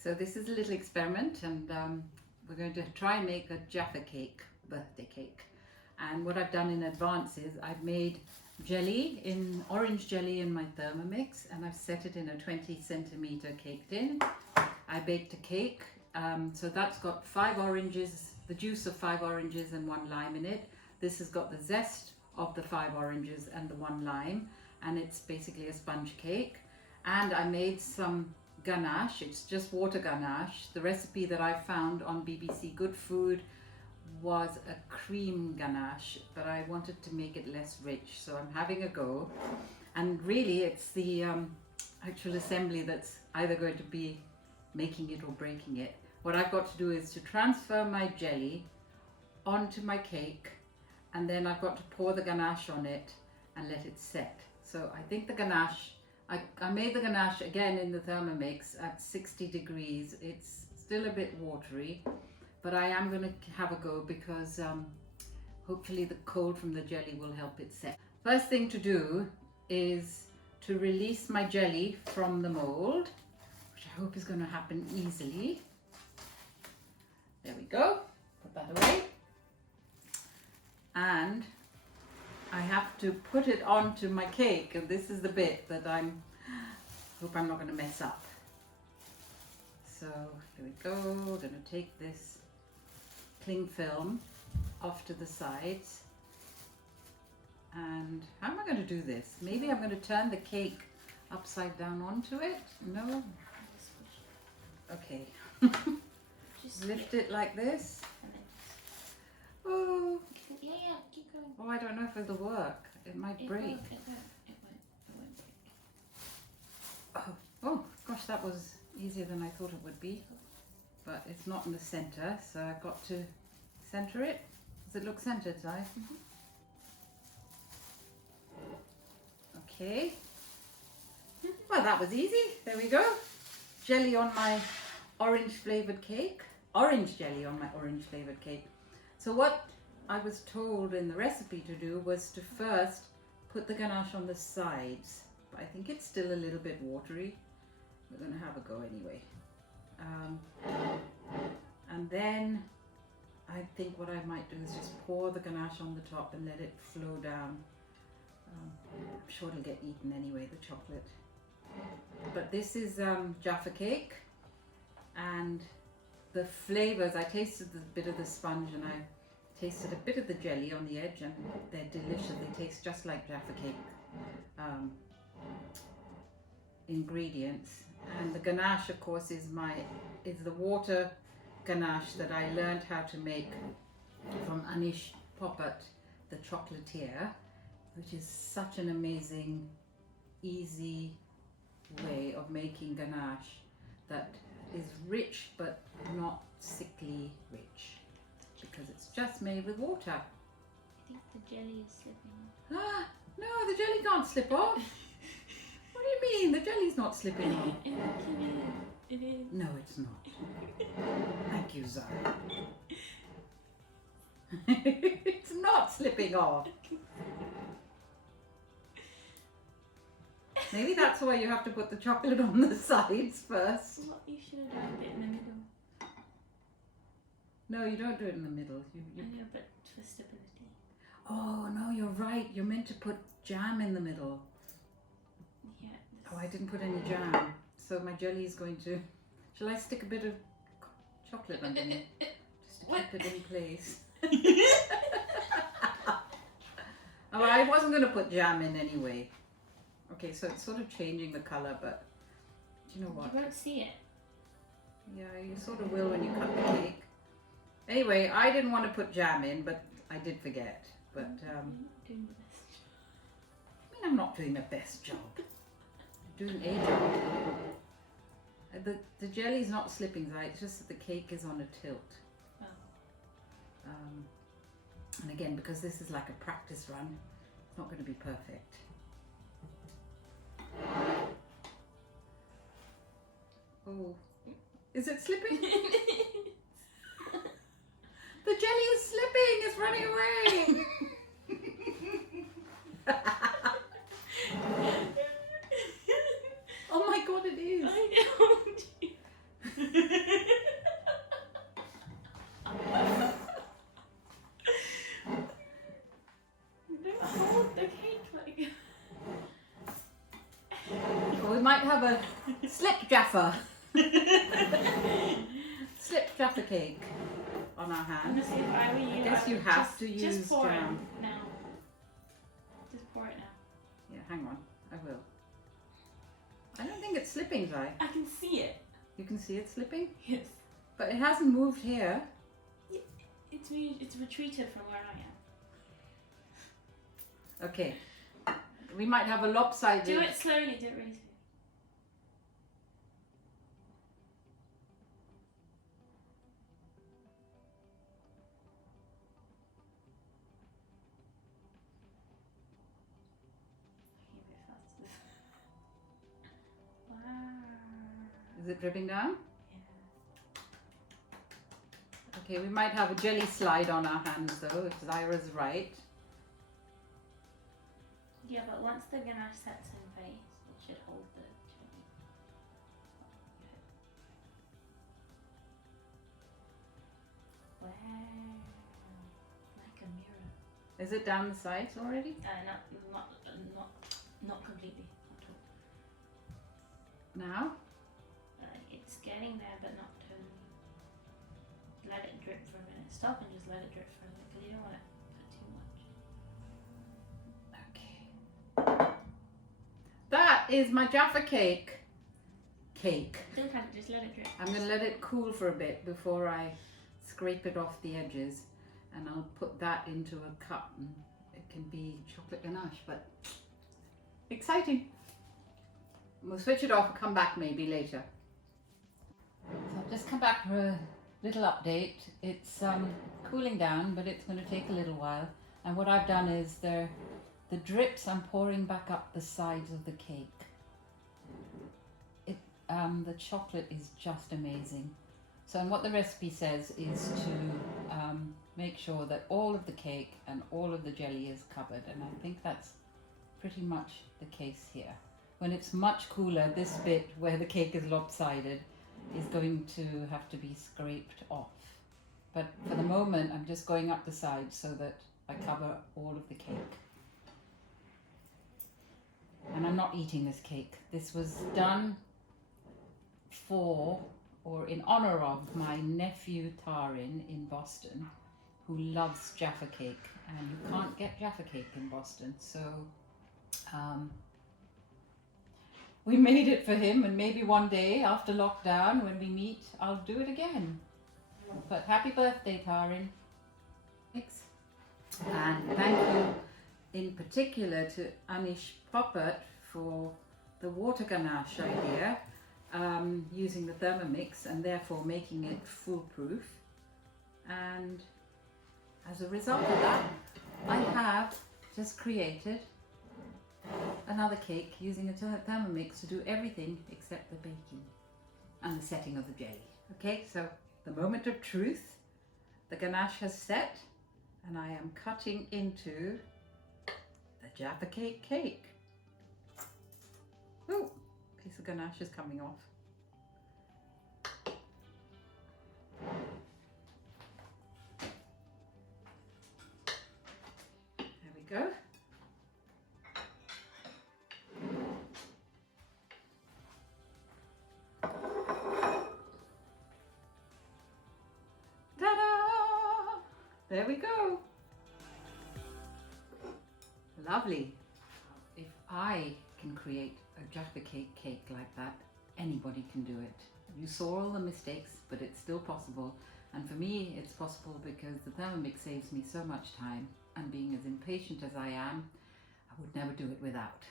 So this is a little experiment, and we're going to try and make a Jaffa cake, birthday cake. And what I've done in advance is I've made orange jelly in my Thermomix, and I've set it in a 20 centimeter cake tin. I baked a cake, so that's got 5 oranges, the juice of 5 oranges and 1 lime in it. This has got the zest of the 5 oranges and the 1 lime, and it's basically a sponge cake. And I made some ganache. It's just water ganache. The recipe that I found on BBC Good Food was a cream ganache, but I wanted to make it less rich, so I'm having a go. And really it's the actual assembly that's either going to be making it or breaking it. What I've got to do is to transfer my jelly onto my cake, and then I've got to pour the ganache on it and let it set. So I think the ganache, I made the ganache again in the Thermomix at 60 degrees. It's still a bit watery, but I am going to have a go because hopefully the cold from the jelly will help it set. First thing to do is to release my jelly from the mold, which I hope is going to happen easily. There we go, put that away. And I have to put it onto my cake, and this is the bit that hope I'm not going to mess up. So here we go. We're going to take this cling film off to the sides. And how am I going to do this? Maybe I'm going to turn the cake upside down onto it? No? Okay. Just lift it like this. Oh. Yeah, keep going. Oh, I don't know if it'll work. It might break. It won't break. Oh gosh, that was easier than I thought it would be. But it's not in the center, so I've got to center it. Does it look centered, Si? Mm-hmm. Okay. Well, that was easy. There we go. Jelly on my orange flavored cake. Orange jelly on my orange flavored cake. So what I was told in the recipe to do was to first put the ganache on the sides, but I think it's still a little bit watery. We're going to have a go anyway. And then I think what I might do is just pour the ganache on the top and let it flow down. I'm sure it'll get eaten anyway, the chocolate. But this is Jaffa cake, and the flavors, I tasted a bit of the sponge and I tasted a bit of the jelly on the edge, and they're delicious. They taste just like Jaffa cake ingredients. And the ganache, of course, is the water ganache that I learned how to make from Aneesh Popat, the chocolatier, which is such an amazing, easy way of making ganache that is rich but not sickly rich, because it's just made with water. I think the jelly is slipping off. Ah, no, the jelly can't slip off. What do you mean? The jelly's not slipping off. It is. No, it's not. Thank you, Zara. It's not slipping off. Maybe that's why you have to put the chocolate on the sides first. What you should have done it in the middle. No, you don't do it in the middle. I know, but for stability. Oh, no, you're right. You're meant to put jam in the middle. Yeah. Oh, I didn't put any jam. So my jelly is going to... Shall I stick a bit of chocolate underneath? Just to keep it in place. Oh, I wasn't going to put jam in anyway. Okay, so it's sort of changing the colour, but do you know what? You won't see it. Yeah, you sort of will when you cut the cake. Anyway, I didn't want to put jam in, but I did forget. But Doing the best. I mean, I'm not doing the best job. I'm doing a job. The jelly's not slipping, right? It's just that the cake is on a tilt. Oh. And again, because this is like a practice run, it's not going to be perfect. Oh, is it slipping? The jelly is slipping, it's running away. Oh my God, it is. I know. Slip Jaffa. Slip Jaffa cake on our hand. Honestly, if I were you, I guess I you would have just, to use just pour jam. it now. Just pour it now. Yeah, hang on. I will. I don't think it's slipping, Zai. I can see it. You can see it slipping? Yes. But it hasn't moved here. It's retreated from where I am. Okay. We might have a lopsided... Do it slowly, do it really slowly. Okay, a bit faster. Wow. Is it dripping down? Yeah. Okay, we might have a jelly slide on our hands though, if Zyra's right. Yeah, but once the ganache sets in place, it should hold the jelly. Wow. Like a mirror. Is it down the sides already? Not completely. Not all. Now? It's getting there, but not totally. Let it drip for a minute. Stop and just let it drip for a minute, because you don't want to put too much. Okay. That is my Jaffa cake. Don't have it, just let it drip. I'm going to let it cool for a bit before I scrape it off the edges. And I'll put that into a cup and it can be chocolate ganache, but exciting. We'll switch it off and come back maybe later. So I've just come back for a little update. It's cooling down, but it's going to take a little while. And what I've done is the drips I'm pouring back up the sides of the cake. The chocolate is just amazing. So, and what the recipe says is to make sure that all of the cake and all of the jelly is covered, and I think that's pretty much the case here. When it's much cooler, this bit where the cake is lopsided is going to have to be scraped off. But for the moment, I'm just going up the sides so that I cover all of the cake. And I'm not eating this cake. This was done for, or in honor of, my nephew Tarin in Boston, who loves Jaffa cake, and you can't get Jaffa cake in Boston, so we made it for him, and maybe one day after lockdown when we meet I'll do it again. But happy birthday, Tarin. Thanks. And thank you in particular to Aneesh Popat for the water ganache idea, using the Thermomix and therefore making it foolproof. And as a result of that, I have just created another cake using a Thermomix to do everything except the baking and the setting of the jelly. Okay, so the moment of truth, the ganache has set, and I am cutting into the Jaffa cake. Oh, piece of ganache is coming off. There we go. Ta-da! There we go. Lovely. If I can create a Jaffa cake like that, anybody can do it. You saw all the mistakes, but it's still possible. And for me, it's possible because the Thermomix saves me so much time, and being as impatient as I am, I would never do it without.